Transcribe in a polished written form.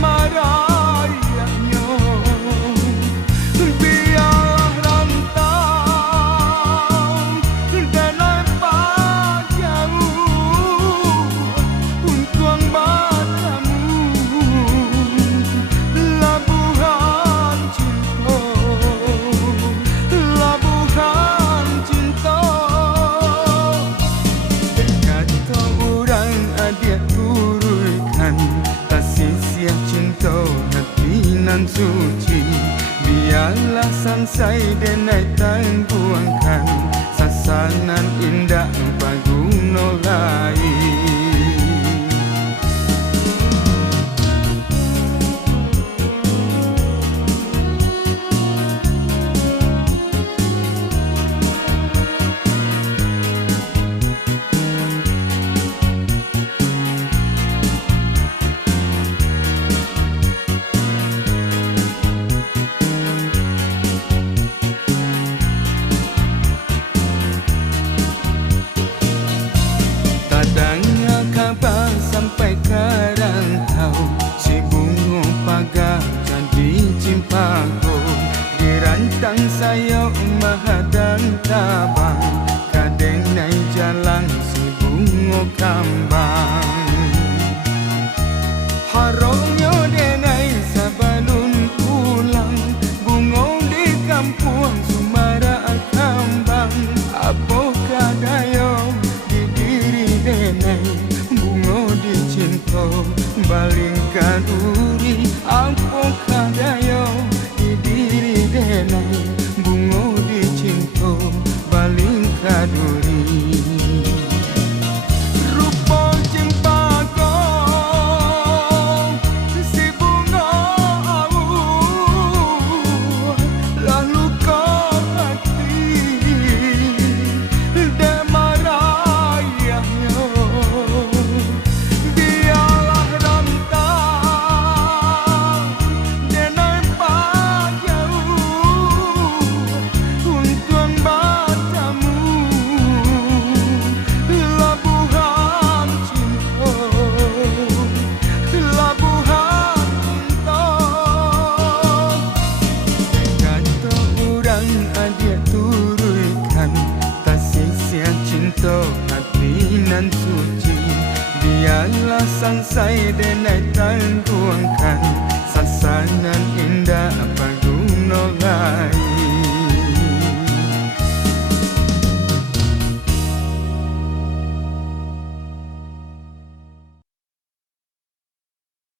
marayanya biarlah rantau denai pajau untuang batamu labuhan cinta labuhan cinta kata orang adik turutkan kasih siang cinta hati nan suci biarlah sansai denai tangguangkan sasanan indah paguno lain. Tadangnya kabar sampai kerantau si bunga pagar jadi cimpaku dirantang sayap mahadang tabang kadenai jalan si bunga kambang harongnya denai sabalun pulang bunga di kampung Sumara kambang apakah dayo bunga dicinta baling kaduri apakah dayo di diri denai bunga dicinta baling kaduri rupa cempaka si bunga awu lalu kau hati hati nan suci biarlah sansai denai tangguangkan sasanan indah